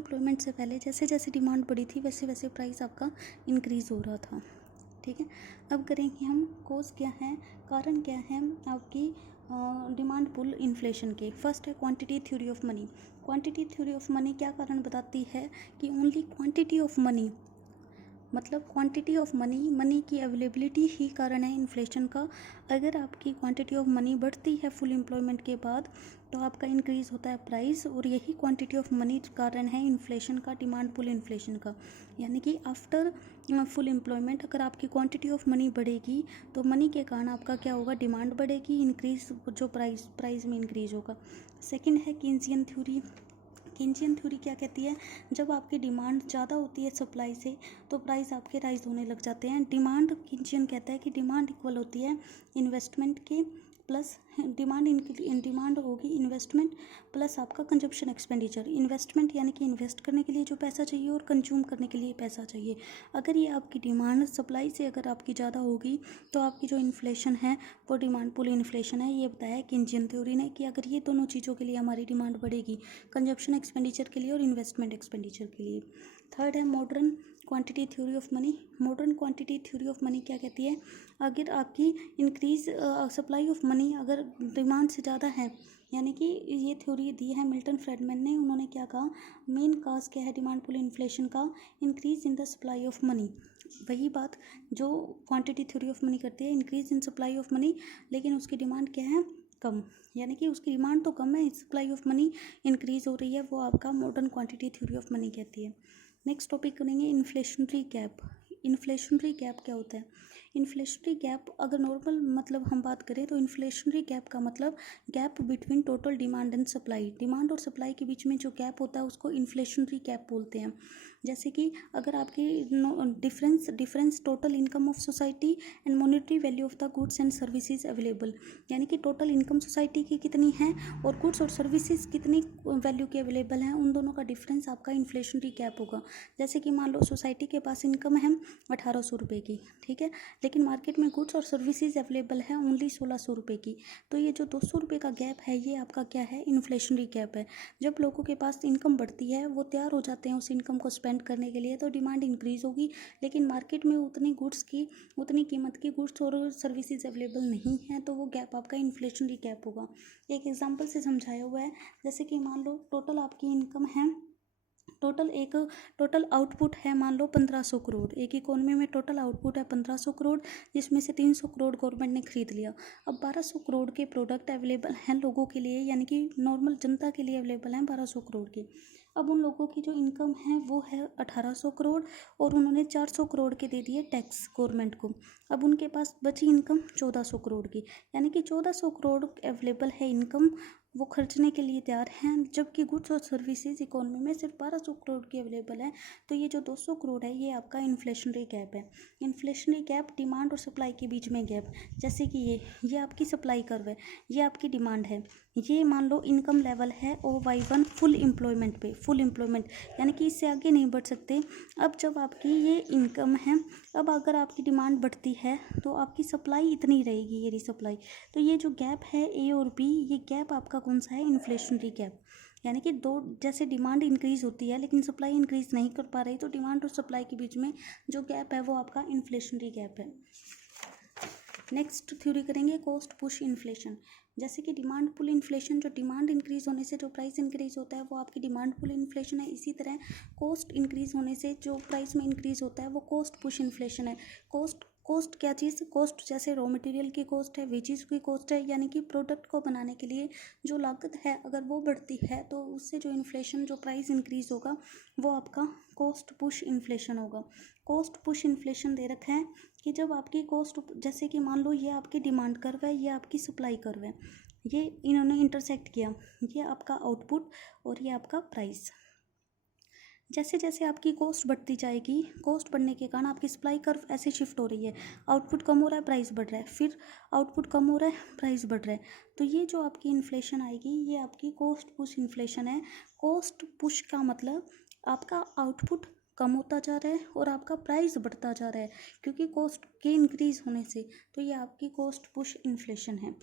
Employment से पहले जैसे जैसे डिमांड बढ़ी थी वैसे वैसे प्राइस आपका इंक्रीज़ हो रहा था। ठीक है, अब करेंगे हम कॉज क्या है, कारण क्या है आपकी डिमांड पुल इन्फ्लेशन के। फर्स्ट है quantity theory of money. Quantity theory of money क्या कारण बताती है कि ओनली क्वांटिटी ऑफ मनी, मतलब क्वांटिटी ऑफ मनी की अवेलेबिलिटी ही कारण है इन्फ्लेशन का। अगर आपकी क्वांटिटी ऑफ मनी बढ़ती है फुल एम्प्लॉयमेंट के बाद तो आपका इंक्रीज़ होता है प्राइस, और यही क्वांटिटी ऑफ मनी कारण है इन्फ्लेशन का, डिमांड पुल इन्फ्लेशन का। यानी कि आफ्टर फुल एम्प्लॉयमेंट अगर आपकी क्वांटिटी ऑफ मनी बढ़ेगी तो मनी के कारण आपका क्या होगा, डिमांड बढ़ेगी, इंक्रीज जो प्राइस में इंक्रीज होगा। सेकंड है कीन्सियन थ्योरी। कीन्सियन थ्योरी क्या कहती है, जब आपकी डिमांड ज़्यादा होती है सप्लाई से तो प्राइस आपके राइज होने लग जाते हैं। डिमांड, कीन्सियन कहता है कि डिमांड इक्वल होती है इन्वेस्टमेंट के प्लस डिमांड होगी इन्वेस्टमेंट प्लस आपका कंजप्शन एक्सपेंडिचर। इन्वेस्टमेंट यानी कि इन्वेस्ट करने के लिए जो पैसा चाहिए और कंज्यूम करने के लिए पैसा चाहिए। अगर ये आपकी डिमांड सप्लाई से अगर आपकी ज़्यादा होगी तो आपकी जो इन्फ्लेशन है वो डिमांड पुल इन्फ्लेशन है। ये बताया है कीन्सियन थ्योरी ने कि अगर ये दोनों चीज़ों के लिए हमारी डिमांड बढ़ेगी, कंजप्शन एक्सपेंडिचर के लिए और इन्वेस्टमेंट एक्सपेंडिचर के लिए। थर्ड है modern quantity theory of money. Modern quantity theory of money क्या कहती है, अगर आपकी इंक्रीज सप्लाई ऑफ मनी अगर डिमांड से ज़्यादा है, यानी कि ये थ्योरी दी है मिल्टन फ्रीडमैन ने। उन्होंने क्या कहा, मेन काज क्या है डिमांड पुल इन्फ्लेशन का, increase in the supply of money. वही बात जो क्वांटिटी थ्योरी ऑफ मनी करती है, increase in supply of money, लेकिन उसकी डिमांड क्या है, कम। यानी कि उसकी डिमांड तो कम है, सप्लाई ऑफ मनी इंक्रीज हो रही है, वो आपका modern quantity theory of money कहती है। नेक्स्ट टॉपिक करेंगे इन्फ्लेशनरी गैप। इन्फ्लेशनरी गैप क्या होता है, इन्फ्लेशनरी गैप अगर नॉर्मल मतलब हम बात करें तो इन्फ्लेशनरी गैप का मतलब gap between total demand and supply. Demand और सप्लाई के बीच में जो गैप होता है उसको इन्फ्लेशनरी गैप बोलते हैं। जैसे कि अगर आपकी difference total income of society and monetary value of the goods and services available, यानी कि टोटल इनकम सोसाइटी की कितनी है और गुड्स और सर्विसेज कितनी वैल्यू के अवेलेबल हैं, उन दोनों का डिफरेंस आपका इन्फ्लेशनरी गैप होगा। जैसे कि मान लो सोसाइटी के पास इनकम है 1800 रुपये की, ठीक है, लेकिन मार्केट में गुड्स और सर्विसेज अवेलेबल है ओनली 1600 रुपये की, तो ये जो 200 रुपये का गैप है ये आपका क्या है, इन्फ्लेशनरी गैप है। जब लोगों के पास इनकम बढ़ती है वो तैयार हो जाते हैं उस इनकम को स्पेंड करने के लिए, तो डिमांड इंक्रीज होगी, लेकिन मार्केट में उतनी कीमत की गुड्स और सर्विसेज अवेलेबल नहीं है, तो वो गैप आपका इन्फ्लेशनरी गैप होगा। एक एग्जांपल से समझाया हुआ है, जैसे कि मान लो टोटल आपकी इनकम है, टोटल आउटपुट है मान लो 1500 करोड़, एक इकोनॉमी में टोटल आउटपुट है 1500 करोड़, जिसमें से 300 करोड़ गवर्नमेंट ने खरीद लिया। अब 1200 करोड़ के प्रोडक्ट अवेलेबल हैं लोगों के लिए, यानी कि नॉर्मल जनता के लिए अवेलेबल हैं 1200 करोड़ के। अब उन लोगों की जो इनकम है वो है 1800 करोड़ और उन्होंने 400 करोड़ के दे दिए टैक्स गवर्नमेंट को। अब उनके पास बची इनकम 1400 करोड़ की, यानी कि 1400 करोड़ अवेलेबल है इनकम, वो खर्चने के लिए तैयार हैं, जबकि गुड्स और सर्विसेज इकोनॉमी में सिर्फ 1200 करोड़ की अवेलेबल है। तो ये जो 200 करोड़ है ये आपका इन्फ्लेशनरी गैप है। इन्फ्लेशनरी गैप डिमांड और सप्लाई के बीच में गैप, जैसे कि ये आपकी सप्लाई कर्व है, ये आपकी डिमांड है, ये मान लो इनकम लेवल है OY1 फुल एम्प्लॉयमेंट पे, फुल एम्प्लॉयमेंट यानी कि इससे आगे नहीं बढ़ सकते। अब जब आपकी ये इनकम है, अब अगर आपकी डिमांड बढ़ती है तो आपकी सप्लाई इतनी रहेगी, ये सप्लाई, तो ये जो गैप है A और B, ये गैप आपका कौन सा है, इन्फ्लेशनरी गैप। यानी कि दो, जैसे डिमांड इंक्रीज होती है लेकिन सप्लाई इंक्रीज नहीं कर पा रही, तो डिमांड और सप्लाई के बीच में जो गैप है वो आपका इन्फ्लेशनरी गैप है। नेक्स्ट थ्योरी करेंगे कॉस्ट पुश इन्फ्लेशन। जैसे कि डिमांड पुल इन्फ्लेशन, जो डिमांड इंक्रीज होने से जो प्राइस इंक्रीज होता है वो आपकी डिमांड पुल इन्फ्लेशन है। इसी तरह कॉस्ट इंक्रीज होने से जो प्राइस में इंक्रीज होता है वो कॉस्ट पुश इन्फ्लेशन है। कॉस्ट क्या चीज़, कॉस्ट जैसे रॉ मटेरियल की कॉस्ट है, वेजेस की कॉस्ट है, यानी कि प्रोडक्ट को बनाने के लिए जो लागत है अगर वो बढ़ती है तो उससे जो इन्फ्लेशन, जो प्राइस इंक्रीज होगा वो आपका कॉस्ट पुश इन्फ्लेशन होगा। कॉस्ट पुश इन्फ्लेशन दे रखा है कि जब आपकी कॉस्ट, जैसे कि मान लो ये आपकी डिमांड कर्व है, ये आपकी सप्लाई कर्व है, ये इन्होंने इंटरसेक्ट किया, ये आपका आउटपुट और ये आपका प्राइस। जैसे जैसे आपकी कॉस्ट बढ़ती जाएगी, कॉस्ट बढ़ने के कारण आपकी सप्लाई कर्व ऐसे शिफ्ट हो रही है, आउटपुट कम हो रहा है, प्राइस बढ़ रहा है, फिर आउटपुट कम हो रहा है, प्राइस बढ़ रहा है, तो ये जो आपकी इन्फ्लेशन आएगी ये आपकी कॉस्ट पुश इन्फ्लेशन है। कॉस्ट पुश का मतलब आपका आउटपुट कम होता जा रहा है और आपका प्राइस बढ़ता जा रहा है क्योंकि कॉस्ट के इंक्रीज होने से, तो ये आपकी कॉस्ट पुश इन्फ्लेशन है।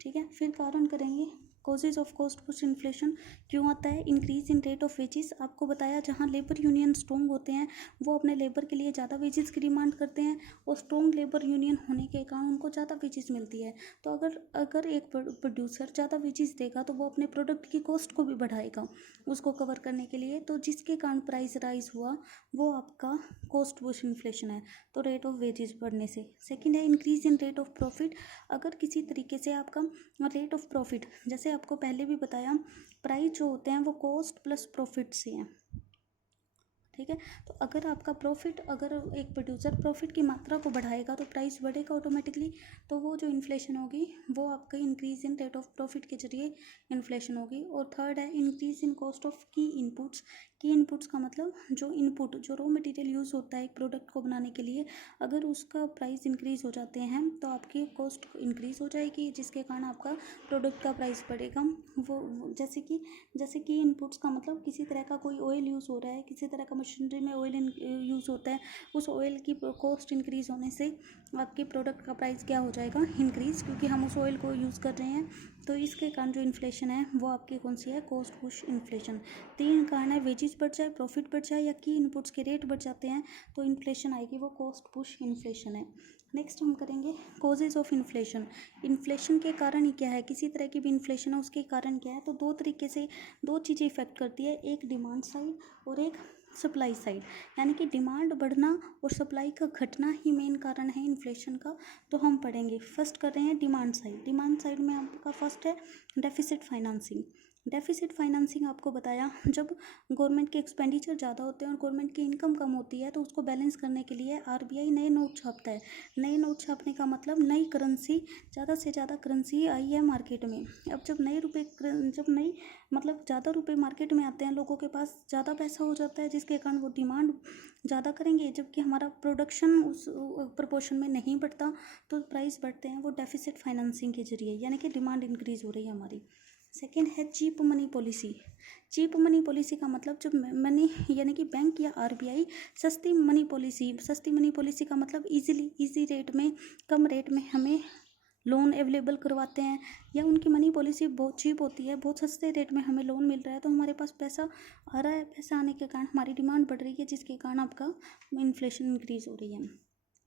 ठीक है, फिर कारण करेंगे causes of cost push inflation क्यों आता है? Increase in rate of wages, आपको बताया जहाँ लेबर यूनियन स्ट्रॉन्ग होते हैं वो अपने लेबर के लिए ज़्यादा वेजेस की डिमांड करते हैं और स्ट्रॉन्ग लेबर यूनियन होने के कारण उनको ज़्यादा वेजेस मिलती है। तो अगर एक प्रोड्यूसर ज़्यादा वेजेस देगा तो वो अपने प्रोडक्ट की कॉस्ट को भी बढ़ाएगा उसको कवर करने के लिए, तो जिसके कारण प्राइस राइज हुआ वो आपका कॉस्ट पुश इन्फ्लेशन है, तो रेट ऑफ वेजेस बढ़ने से। सेकंड है increase in rate of profit, अगर किसी तरीके से आपका रेट ऑफ प्रॉफिट, जैसे आपको पहले भी बताया प्राइस जो होते हैं वो कॉस्ट प्लस प्रॉफिट से हैं, ठीक है। तो अगर आपका प्रॉफिट, अगर एक प्रोड्यूसर प्रॉफिट की मात्रा को बढ़ाएगा तो प्राइस बढ़ेगा ऑटोमेटिकली, तो वो जो इन्फ्लेशन होगी वो आपका increase in rate of profit के जरिए इन्फ्लेशन होगी। और थर्ड है इंक्रीज इन कॉस्ट ऑफ की इनपुट्स, की इनपुट्स का मतलब जो इनपुट, जो रॉ मटेरियल यूज़ होता है एक प्रोडक्ट को बनाने के लिए, अगर उसका प्राइस इंक्रीज़ हो जाते हैं तो आपकी कॉस्ट इंक्रीज़ हो जाएगी जिसके कारण आपका प्रोडक्ट का प्राइस बढ़ेगा। वो जैसे कि इनपुट्स का मतलब किसी तरह का कोई ऑयल यूज़ हो रहा है, किसी तरह का मशीनरी में ऑयल यूज़ होता है, उस ऑयल की कॉस्ट इंक्रीज़ होने से आपके प्रोडक्ट का प्राइस क्या हो जाएगा? इंक्रीज़, क्योंकि हम उस ऑयल को यूज़ कर रहे हैं। तो इसके कारण जो इन्फ्लेशन है वो आपकी कौन सी है? Cost push inflation. तीन कारण है, वेजेस बढ़ जाए, प्रॉफिट बढ़ जाए या की इनपुट्स के रेट बढ़ जाते हैं तो इन्फ्लेशन आएगी, वो कॉस्ट पुश इन्फ्लेशन है। नेक्स्ट हम करेंगे कॉजेज ऑफ इन्फ्लेशन। इन्फ्लेशन के कारण ही क्या है? किसी तरह की भी इन्फ्लेशन है उसके कारण क्या है? तो दो तरीके से दो चीज़ें इफेक्ट करती है, एक डिमांड साइड और एक सप्लाई साइड, यानी कि डिमांड बढ़ना और सप्लाई का घटना ही मेन कारण है इन्फ्लेशन का। तो हम पढ़ेंगे, फर्स्ट कर रहे हैं डिमांड साइड। डिमांड साइड में आपका फर्स्ट है डेफिसिट फाइनेंसिंग। डेफिसिट फाइनेंसिंग आपको बताया, जब गवर्नमेंट के एक्सपेंडिचर ज़्यादा होते हैं और गवर्नमेंट की इनकम कम होती है तो उसको बैलेंस करने के लिए आरबीआई नए नोट छापता है। नए नोट छापने का मतलब नई करेंसी, ज़्यादा से ज़्यादा करेंसी आई है मार्केट में। अब जब नई मतलब ज़्यादा रुपए मार्केट में आते हैं, लोगों के पास ज़्यादा पैसा हो जाता है जिसके कारण वो डिमांड ज़्यादा करेंगे, जबकि हमारा प्रोडक्शन उस प्रोपोर्शन में नहीं बढ़ता तो प्राइस बढ़ते हैं, वो डेफिसिट फाइनेंसिंग के जरिए, यानी कि डिमांड इंक्रीज़ हो रही है हमारी। सेकेंड है cheap money policy. Cheap money policy का मतलब जब मनी, यानी कि बैंक या आरबीआई सस्ती मनी पॉलिसी का मतलब इजी रेट में, कम रेट में हमें लोन अवेलेबल करवाते हैं, या उनकी मनी पॉलिसी बहुत चीप होती है, बहुत सस्ते रेट में हमें लोन मिल रहा है तो हमारे पास पैसा आ रहा है, पैसा आने के कारण हमारी डिमांड बढ़ रही है जिसके कारण आपका इन्फ्लेशन इंक्रीज़ हो रही है।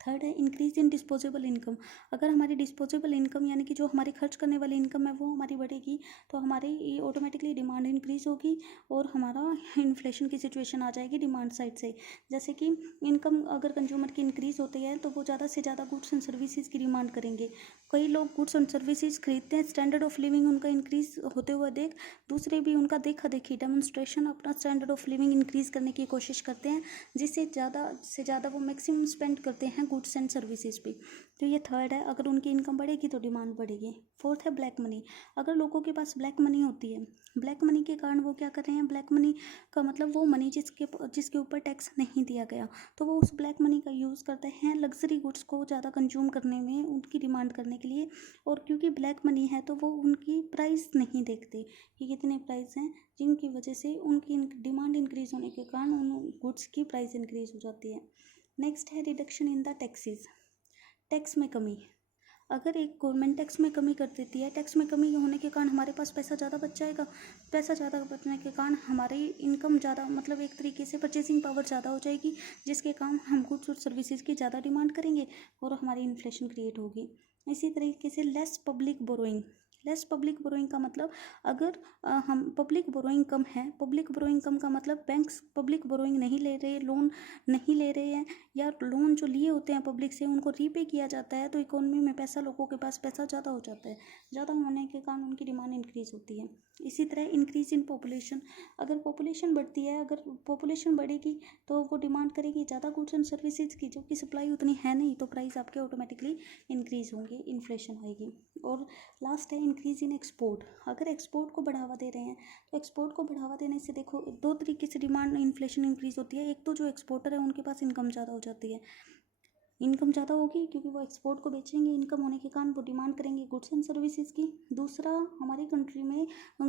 थर्ड है इंक्रीज इन डिस्पोजेबल इनकम। अगर हमारी डिस्पोजेबल इनकम, यानी कि जो हमारी खर्च करने वाली इनकम है वो हमारी बढ़ेगी तो हमारी ऑटोमेटिकली डिमांड इंक्रीज होगी और हमारा इन्फ्लेशन की सिचुएशन आ जाएगी डिमांड साइड से। जैसे कि इनकम अगर कंज्यूमर की इंक्रीज होती है तो वो ज़्यादा से ज़्यादा गुड्स एंड सर्विसेज की डिमांड करेंगे। कई लोग गुड्स एंड सर्विसेज खरीदते हैं, स्टैंडर्ड ऑफ लिविंग उनका इंक्रीज होते हुए देख दूसरे भी उनका देखा देखी डेमोन्स्ट्रेशन अपना स्टैंडर्ड ऑफ लिविंग इंक्रीज करने की कोशिश करते हैं, जिससे ज़्यादा से ज़्यादा वो मैक्सिमम स्पेंड करते हैं गुड्स एंड सर्विसेज पे। तो ये थर्ड है, अगर उनकी इनकम बढ़ेगी तो डिमांड बढ़ेगी। फोर्थ है ब्लैक मनी। अगर लोगों के पास ब्लैक मनी होती है, ब्लैक मनी के कारण वो क्या कर रहे हैं? ब्लैक मनी का मतलब वो मनी जिसके ऊपर टैक्स नहीं दिया गया, तो वो उस ब्लैक मनी का यूज़ करते हैं लग्जरी गुड्स को ज़्यादा कंज्यूम करने में, उनकी डिमांड करने के लिए। और क्योंकि ब्लैक मनी है तो वो उनकी प्राइस नहीं देखते कि कितने प्राइस हैं, जिनकी वजह से उनकी डिमांड इंक्रीज़ होने के कारण उन गुड्स की प्राइस इंक्रीज़ हो जाती है। नेक्स्ट है reduction in the taxes. Tax में कमी। अगर एक गवर्नमेंट टैक्स में कमी कर देती है, टैक्स में कमी होने के कारण हमारे पास पैसा ज़्यादा बच जाएगा, पैसा ज़्यादा बचने के कारण हमारी इनकम ज़्यादा, मतलब एक तरीके से परचेसिंग पावर ज़्यादा हो जाएगी जिसके कारण हम गुड्स और सर्विसेज की ज़्यादा डिमांड करेंगे और हमारी इन्फ्लेशन क्रिएट होगी। इसी तरीके से less public borrowing. Less public borrowing का मतलब अगर हम पब्लिक बोरोइंग कम है, पब्लिक बोरोइंग कम का मतलब बैंक्स पब्लिक बोरोइंग नहीं ले रहे, लोन नहीं ले रहे हैं, या लोन जो लिए होते हैं पब्लिक से उनको रीपे किया जाता है, तो इकोनॉमी में पैसा, लोगों के पास पैसा ज़्यादा हो जाता है, ज़्यादा होने के कारण उनकी डिमांड इंक्रीज़ होती है। इसी तरह इंक्रीज इन पॉपुलेशन। अगर पॉपुलेशन बढ़ती है, अगर पॉपुलेशन बढ़ेगी तो वो डिमांड करेगी ज़्यादा गुड्स एंड सर्विसेज की, जो कि सप्लाई उतनी है नहीं, तो प्राइस आपके ऑटोमेटिकली इंक्रीज़ होंगे, इन्फ्लेशन आएगी। और लास्ट है इंक्रीज इन एक्सपोर्ट। अगर एक्सपोर्ट को बढ़ावा दे रहे हैं तो एक्सपोर्ट को बढ़ावा देने से देखो दो तरीके से डिमांड इन्फ्लेशन इंक्रीज़ होती है। एक तो जो एक्सपोर्टर है उनके पास इनकम ज़्यादा हो जाती है, इनकम ज़्यादा होगी क्योंकि वो एक्सपोर्ट को बेचेंगे, इनकम होने के कारण वो डिमांड करेंगे गुड्स एंड सर्विसेज की। दूसरा, हमारी कंट्री में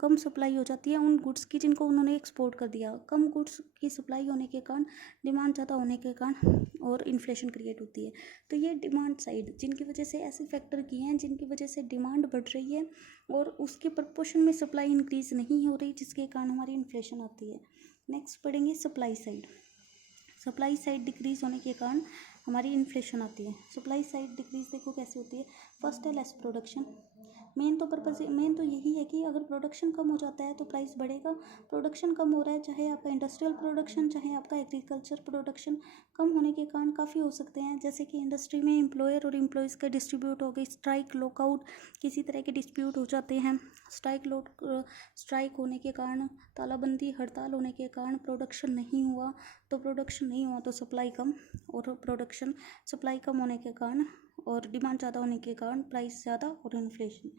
कम सप्लाई हो जाती है उन गुड्स की जिनको उन्होंने एक्सपोर्ट कर दिया। कम गुड्स की सप्लाई होने के कारण, डिमांड ज़्यादा होने के कारण और इन्फ्लेशन क्रिएट होती है। तो ये डिमांड साइड जिनकी वजह से ऐसे फैक्टर किए हैं जिनकी वजह से डिमांड बढ़ रही है और उसके प्रपोर्शन में सप्लाई इंक्रीज नहीं हो रही, जिसके कारण हमारी इन्फ्लेशन आती है। नेक्स्ट पढ़ेंगे supply side. Supply side decrease होने के कारण हमारी इन्फ्लेशन आती है। सप्लाई साइड डिक्रीज देखो कैसे होती है। फर्स्ट है लेस प्रोडक्शन। मेन तो यही है कि अगर प्रोडक्शन कम हो जाता है तो प्राइस बढ़ेगा। प्रोडक्शन कम हो रहा है, चाहे आपका इंडस्ट्रियल प्रोडक्शन चाहे आपका एग्रीकल्चर प्रोडक्शन, कम होने के कारण काफ़ी हो सकते हैं, जैसे कि इंडस्ट्री में एम्प्लॉयर और एम्प्लॉयज़ का डिस्ट्रीब्यूट हो गई, स्ट्राइक लॉकआउट किसी तरह के डिस्प्यूट हो जाते हैं। स्ट्राइक होने के कारण, तालाबंदी हड़ताल होने के कारण प्रोडक्शन नहीं हुआ तो सप्लाई कम, और सप्लाई कम होने के कारण और डिमांड ज़्यादा होने के कारण प्राइस ज़्यादा और इन्फ्लेशन।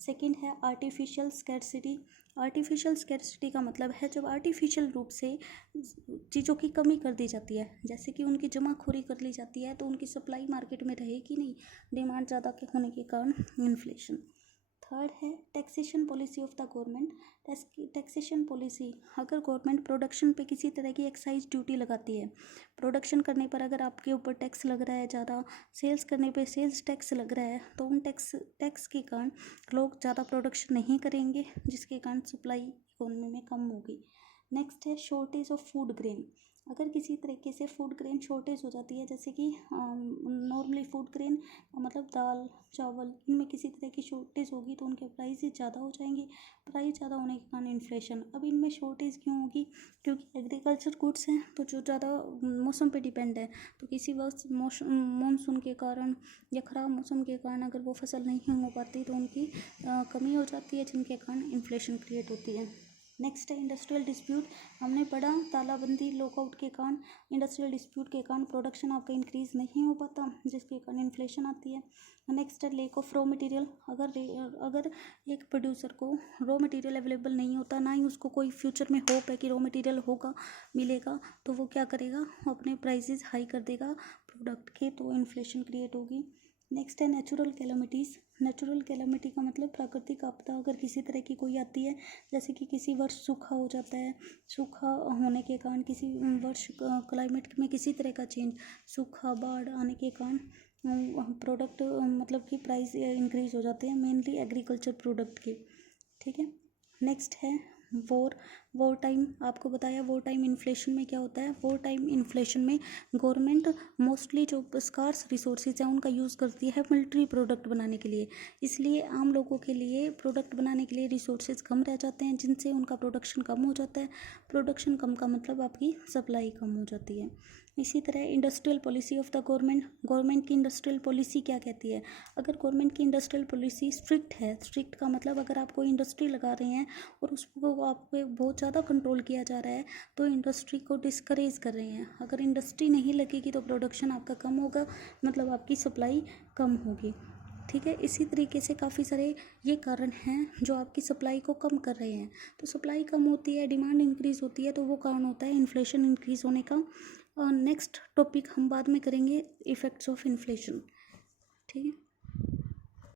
सेकंड है आर्टिफिशियल स्कैर्सिटी। आर्टिफिशियल स्कैर्सिटी का मतलब है जब आर्टिफिशियल रूप से चीज़ों की कमी कर दी जाती है, जैसे कि उनकी जमाखोरी कर ली जाती है, तो उनकी सप्लाई मार्केट में रहेगी नहीं, डिमांड ज़्यादा होने के कारण इन्फ्लेशन। थर्ड है taxation policy of the government. Taxation policy, अगर गवर्नमेंट प्रोडक्शन पे किसी तरह की एक्साइज ड्यूटी लगाती है, प्रोडक्शन करने पर अगर आपके ऊपर टैक्स लग रहा है ज़्यादा, सेल्स करने पे सेल्स टैक्स लग रहा है, तो उन टैक्स के कारण लोग ज़्यादा प्रोडक्शन नहीं करेंगे, जिसके कारण सप्लाई इकोनॉमी में कम होगी। नेक्स्ट है शॉर्टेज ऑफ फूड ग्रेन। अगर किसी तरीके से फूड ग्रेन शॉर्टेज हो जाती है, जैसे कि नॉर्मली फूड ग्रेन मतलब दाल चावल, इनमें किसी तरह की शॉर्टेज होगी तो उनके प्राइसेस ज़्यादा हो जाएंगे। प्राइस ज़्यादा होने के कारण इन्फ्लेशन। अब इनमें शॉर्टेज क्यों होगी? क्योंकि एग्रीकल्चर गुड्स हैं तो जो ज़्यादा मौसम पे डिपेंड है, तो किसी वक्त मानसून के कारण या ख़राब मौसम के कारण अगर वो फसल नहीं हो पाती तो उनकी कमी हो जाती है, जिनके कारण इन्फ्लेशन क्रिएट होती है। नेक्स्ट है इंडस्ट्रियल डिस्प्यूट। हमने पढ़ा तालाबंदी लॉकआउट के कारण, इंडस्ट्रियल डिस्प्यूट के कारण प्रोडक्शन आपका इंक्रीज नहीं हो पाता, जिसके कारण इन्फ्लेशन आती है। नेक्स्ट है लैक ऑफ रॉ मटेरियल। अगर एक प्रोड्यूसर को रॉ मटेरियल अवेलेबल नहीं होता, ना ही उसको कोई फ्यूचर में होप है कि रॉ मटेरियल होगा मिलेगा, तो वो क्या करेगा, अपने प्राइसेस हाई कर देगा प्रोडक्ट के, तो इन्फ्लेशन क्रिएट होगी। नेक्स्ट है नेचुरल कैलामिटीज़। नेचुरल कैलामिटी का मतलब प्राकृतिक आपदा अगर किसी तरह की कोई आती है, जैसे कि किसी वर्ष सूखा हो जाता है, सूखा होने के कारण किसी वर्ष क्लाइमेट में किसी तरह का चेंज, सूखा बाढ़ आने के कारण प्रोडक्ट मतलब कि प्राइस इंक्रीज हो जाते हैं, मेनली एग्रीकल्चर प्रोडक्ट के। ठीक है। नेक्स्ट है वॉर टाइम। आपको बताया वॉर टाइम इन्फ्लेशन में क्या होता है। वॉर टाइम इन्फ्लेशन में गवर्नमेंट मोस्टली जो स्कार्स रिसोर्सेज हैं उनका यूज़ करती है मिलिट्री प्रोडक्ट बनाने के लिए, इसलिए आम लोगों के लिए प्रोडक्ट बनाने के लिए रिसोर्सेज कम रह जाते हैं, जिनसे उनका प्रोडक्शन कम हो जाता है। प्रोडक्शन कम का मतलब आपकी सप्लाई कम हो जाती है। इसी तरह industrial policy of the government की इंडस्ट्रियल पॉलिसी क्या कहती है। अगर गवर्नमेंट की इंडस्ट्रियल पॉलिसी स्ट्रिक्ट है, स्ट्रिक्ट का मतलब अगर आप कोई इंडस्ट्री लगा रहे हैं और उसको आप पे बहुत ज़्यादा कंट्रोल किया जा रहा है, तो इंडस्ट्री को डिस्करेज कर रहे हैं। अगर इंडस्ट्री नहीं लगेगी तो प्रोडक्शन आपका कम होगा, मतलब आपकी सप्लाई कम होगी। ठीक है। इसी तरीके से काफ़ी सारे ये कारण हैं जो आपकी सप्लाई को कम कर रहे हैं। तो सप्लाई कम होती है, डिमांड इंक्रीज होती है, तो वो कारण होता है इन्फ्लेशन इंक्रीज होने का। और नेक्स्ट टॉपिक हम बाद में करेंगे, इफ़ेक्ट्स ऑफ इन्फ्लेशन। ठीक है।